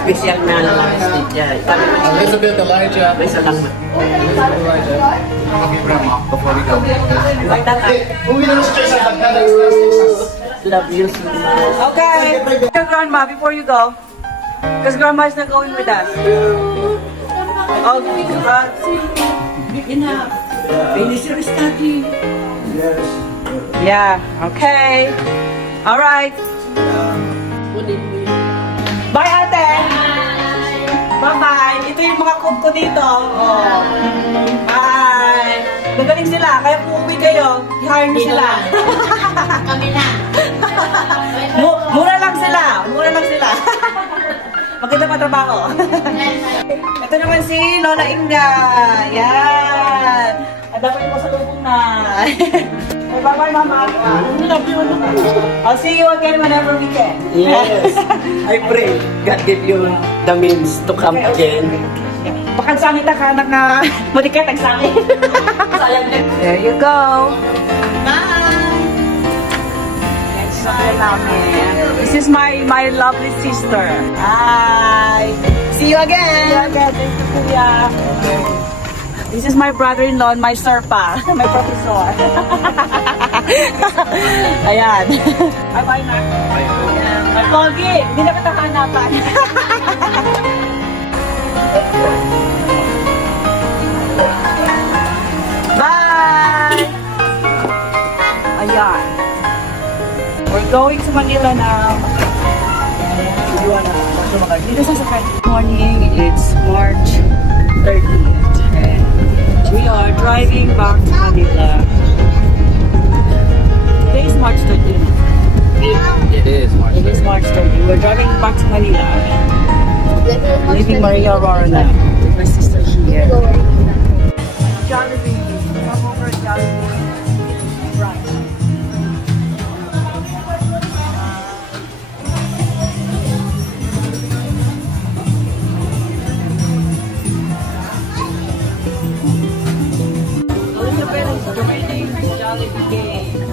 Special na stage dyan. Elizabeth, Elijah. May salamat. Elijah. Before we go. Love you so much. Okay. Your grandma before you go. Because grandma is not going with us. Oh, Finish your study. Yes. yeah. Okay. All right. Bye, ate. Bye-bye. Ito yung mga cook ko dito. Oh. Bye. Magaling sila. Kaya kung uwi kayo, i-hire nyo sila. Kami na. Mura lang sila. Mura lang sila. Maganda pa trabaho. Ito naman si Lola Inga. Yan. At dapat mo sa lubong na. Bye-bye, Mama. Love you. I'll see you again whenever we can. Yes. I pray God give you the means to come again. Baka sangit ka na matiket ang sangit. There you go. Bye. Next time namin. This is my lovely sister. Hi. See you again. See you again. Thank you, Kuya. This is my brother-in-law, my serpa, my professor. Ayan. Bye-bye na. Bye. Pogi, hindi na kita hanapan. Bye! Ayan. We're going to Manila now. Dito sa sakay. Morning, it's March 30th. We are driving back to Manila. Today is March 30th. It is March 30th. It is March 30th. We're driving back to Manila. Leaving Maria Aurora now. With my sister here. Jollibee. Come over at Jollibee. Right. Elizabeth is joining the Jollibee game.